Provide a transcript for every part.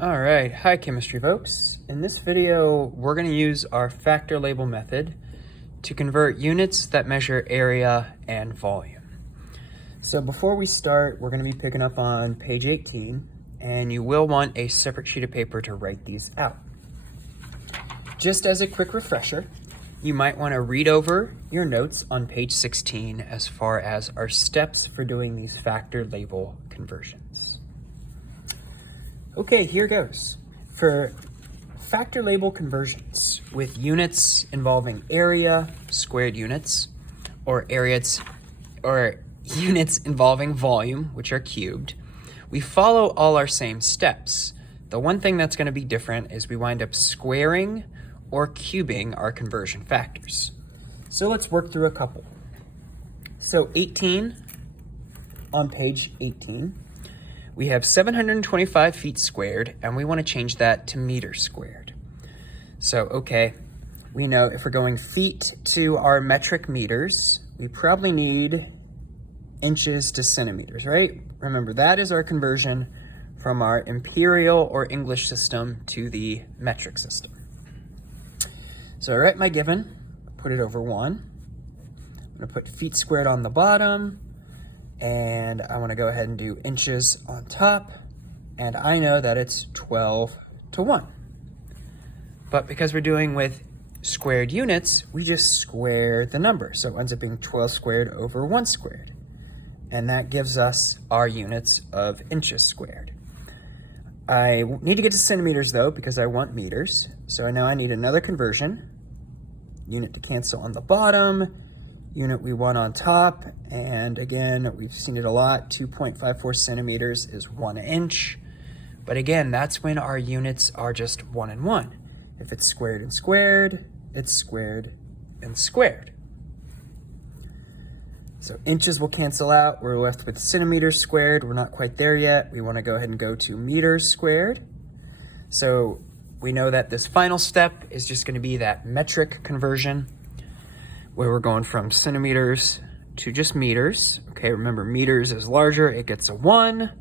All right, hi chemistry folks. In this video, we're going to use our factor label method to convert units that measure area and volume. So before we start, we're going to be picking up on page 18, and you will want a separate sheet of paper to write these out. Just as a quick refresher, you might want to read over your notes on page 16 as far as our steps for doing these factor label conversions. Okay, here goes. For factor label conversions with units involving area, squared units, or units involving volume, which are cubed, we follow all our same steps. The one thing that's going to be different is we wind up squaring or cubing our conversion factors. So let's work through a couple. So 18, on page 18, we have 725 feet squared, and we want to change that to meters squared. So, okay, we know if we're going feet to our metric meters, we probably need inches to centimeters, right? Remember, that is our conversion from our imperial or English system to the metric system. So I write my given, put it over 1. I'm going to put feet squared on the bottom, and I want to go ahead and do inches on top, and I know that it's 12 to 1. But because we're doing with squared units, we just square the number. So it ends up being 12 squared over 1 squared. And that gives us our units of inches squared. I need to get to centimeters though, because I want meters. So now I need another conversion. Unit to cancel on the bottom, unit we want on top, and again, we've seen it a lot, 2.54 centimeters is 1 inch. But again, that's when our units are just 1 and 1. If it's squared and squared, it's squared and squared. So inches will cancel out. We're left with centimeters squared. We're not quite there yet. We want to go ahead and go to meters squared. So we know that this final step is just going to be that metric conversion, where we're going from centimeters to just meters. Okay, remember meters is larger, it gets a 1,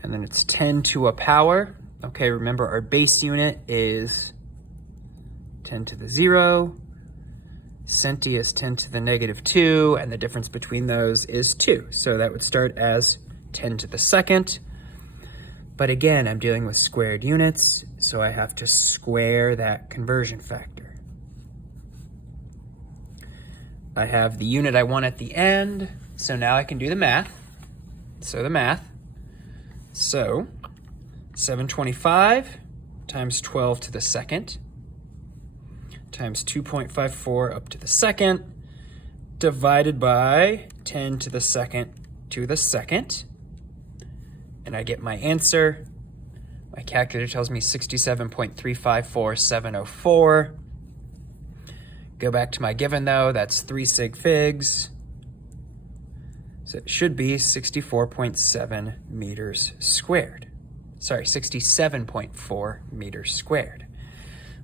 and then it's 10 to a power. Okay, remember our base unit is 10 to the 0. Centi is 10 to the negative 2, and the difference between those is 2. So that would start as 10 to the second. But again, I'm dealing with squared units, so I have to square that conversion factor. I have the unit I want at the end, so now I can do the math. So 725 times 12 to the second times 2.54 up to the second divided by 10 to the second to the second. And I get my answer. My calculator tells me 67.354704. Go back to my given though, that's 3 sig figs. So it should be 64.7 meters squared. Sorry, 67.4 meters squared.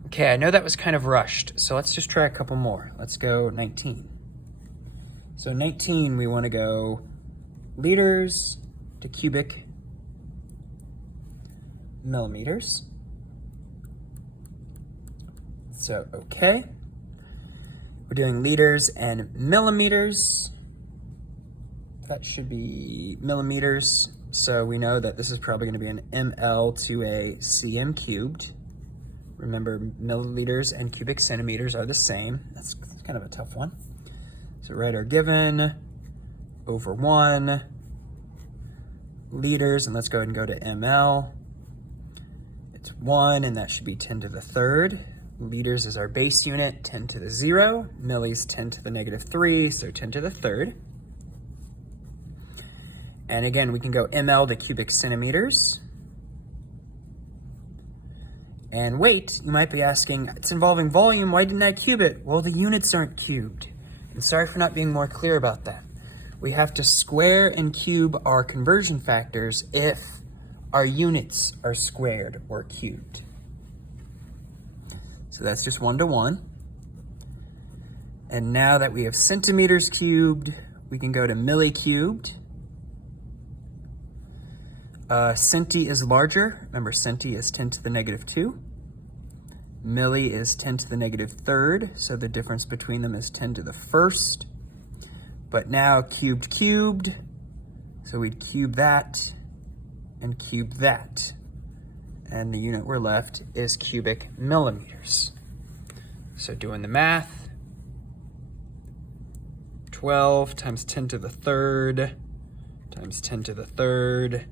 Okay, I know that was kind of rushed, so let's just try a couple more. Let's go 19. So 19, we want to go liters to cubic millimeters. So, okay. We're doing liters and millimeters. That should be millimeters. So we know that this is probably going to be an ml to a cm cubed. Remember, milliliters and cubic centimeters are the same. That's kind of a tough one. So write our given over 1 liters, and let's go ahead and go to ml. It's 1, and that should be 10 to the third. Liters is our base unit, 10 to the 0. Millis, 10 to the negative 3, so 10 to the third. And again, we can go ml to cubic centimeters. And wait, you might be asking, it's involving volume, why didn't I cube it? Well, the units aren't cubed. And sorry for not being more clear about that. We have to square and cube our conversion factors if our units are squared or cubed. So that's just 1 to 1. And now that we have centimeters cubed, we can go to milli cubed. Centi is larger. Remember, centi is 10 to the negative 2. Milli is 10 to the negative 3rd, so the difference between them is 10 to the 1st. But now cubed, so we'd cube that and cube that. And the unit we're left is cubic millimeters. So doing the math, 12 times 10 to the 3rd times 10 to the 3rd.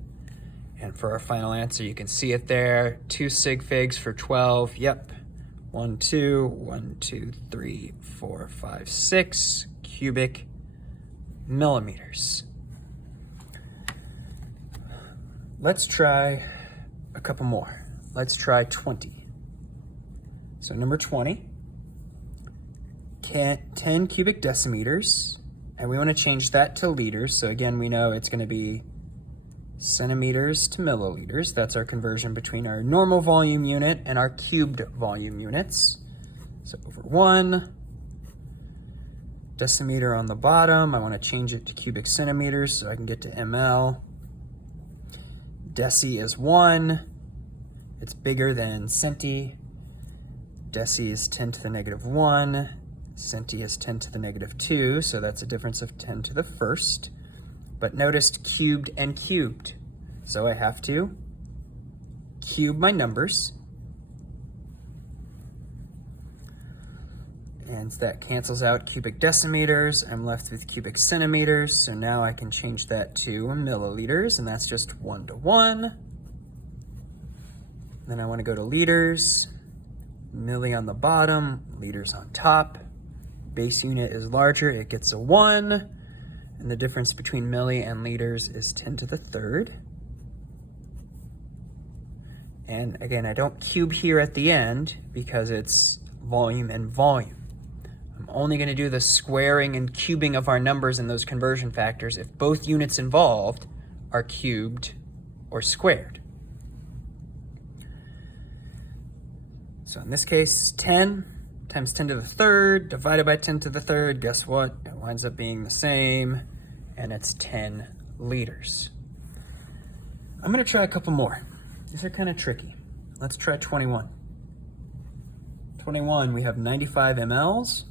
And for our final answer, you can see it there, 2 sig figs for 12, yep. 1, 2, 3, 4, 5, 6 cubic millimeters. Let's try a couple more. Let's try 20. So number 20, 10 cubic decimeters, and we want to change that to liters. So again, we know it's going to be centimeters to milliliters. That's our conversion between our normal volume unit and our cubed volume units. So over 1, decimeter on the bottom, I want to change it to cubic centimeters so I can get to ml. Deci is 1, it's bigger than centi. Deci is 10 to the negative 1, centi is 10 to the negative 2, so that's a difference of 10 to the 1st. But notice cubed and cubed. So I have to cube my numbers. And that cancels out cubic decimeters. I'm left with cubic centimeters. So now I can change that to milliliters, and that's just 1 to 1. Then I want to go to liters. Milli on the bottom, liters on top. Base unit is larger, it gets a 1. And the difference between milli and liters is 10 to the 3rd. And again, I don't cube here at the end because it's volume and volume. I'm only going to do the squaring and cubing of our numbers in those conversion factors if both units involved are cubed or squared. So in this case, 10 times 10 to the 3rd divided by 10 to the 3rd, guess what? It winds up being the same, and it's 10 liters. I'm going to try a couple more. These are kind of tricky. Let's try 21. 21, we have 95 mLs,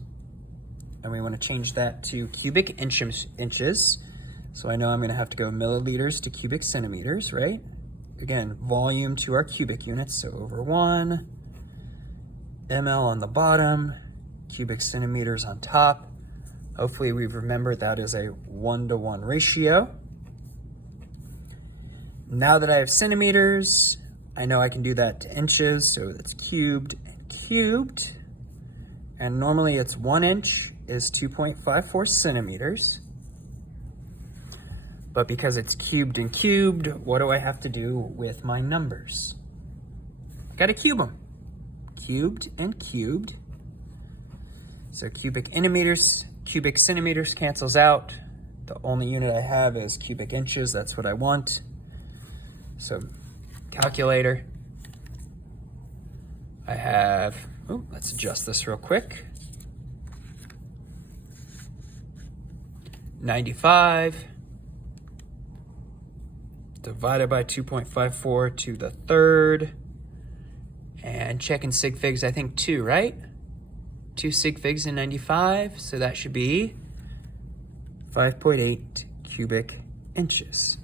and we want to change that to cubic inches. So I know I'm going to have to go milliliters to cubic centimeters, right? Again, volume to our cubic units, so over 1, ml on the bottom, cubic centimeters on top. Hopefully we've remembered that is a 1-to-1 ratio. Now that I have centimeters, I know I can do that to inches, so that's cubed and cubed. And normally it's 1 inch is 2.54 centimeters. But because it's cubed and cubed, what do I have to do with my numbers? I gotta cube them. Cubed and cubed. So cubic centimeters cancels out. The only unit I have is cubic inches. That's what I want. So calculator. I have, let's adjust this real quick. 95 divided by 2.54 to the 3rd. And checking sig figs, I think 2, right? 2 sig figs in 95, so that should be 5.8 cubic inches.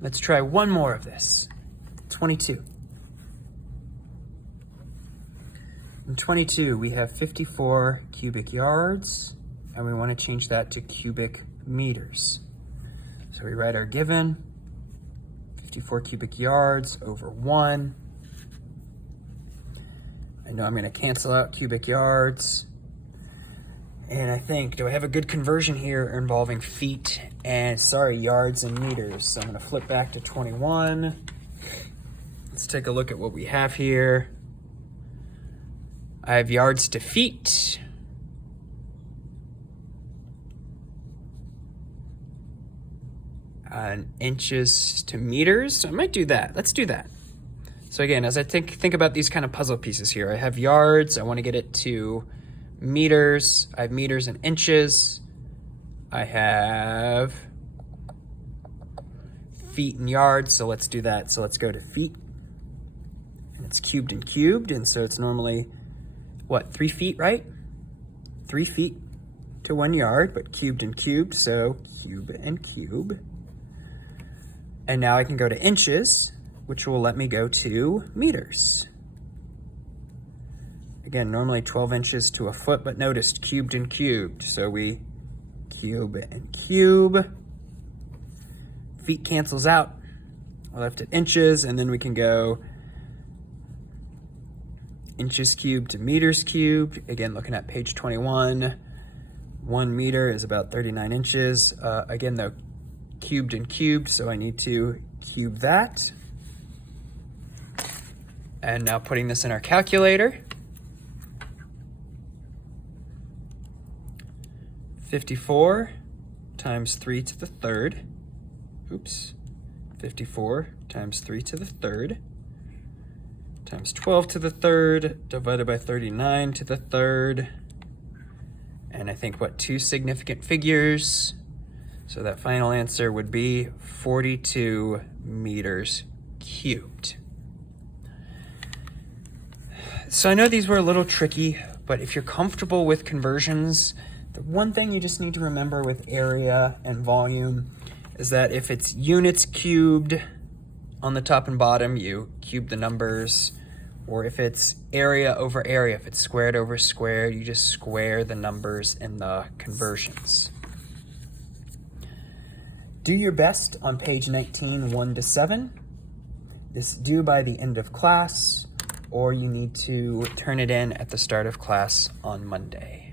Let's try one more of this. 22. In 22, we have 54 cubic yards, and we want to change that to cubic meters. So we write our given, 54 cubic yards over 1. I know I'm going to cancel out cubic yards. And I think, do I have a good conversion here involving feet and, yards and meters? So I'm going to flip back to 21. Let's take a look at what we have here. I have yards to feet. And inches to meters. So I might do that. Let's do that. So again, as I think about these kind of puzzle pieces here, I have yards, I want to get it to meters, I have meters and inches, I have feet and yards, so let's do that. So let's go to feet. And it's cubed and cubed, and so it's normally, what, 3 feet, right? 3 feet to 1 yard, but cubed and cubed, so cube and cube. And now I can go to inches, which will let me go to meters. Again, normally 12 inches to a foot, but notice cubed and cubed. So we cube and cube. Feet cancels out. We're left at inches, and then we can go inches cubed to meters cubed. Again, looking at page 21, 1 meter is about 39 inches. Again, though, cubed and cubed, so I need to cube that. And now putting this in our calculator. 54 times 3 to the third. Oops. 54 times 3 to the third times 12 to the third divided by 39 to the third. And I think, what, 2 significant figures? So that final answer would be 42 meters cubed. So I know these were a little tricky, but if you're comfortable with conversions, the one thing you just need to remember with area and volume is that if it's units cubed on the top and bottom, you cube the numbers. Or if it's area over area, if it's squared over squared, you just square the numbers in the conversions. Do your best on page 19, 1 to 7. This is due by the end of class, or you need to turn it in at the start of class on Monday.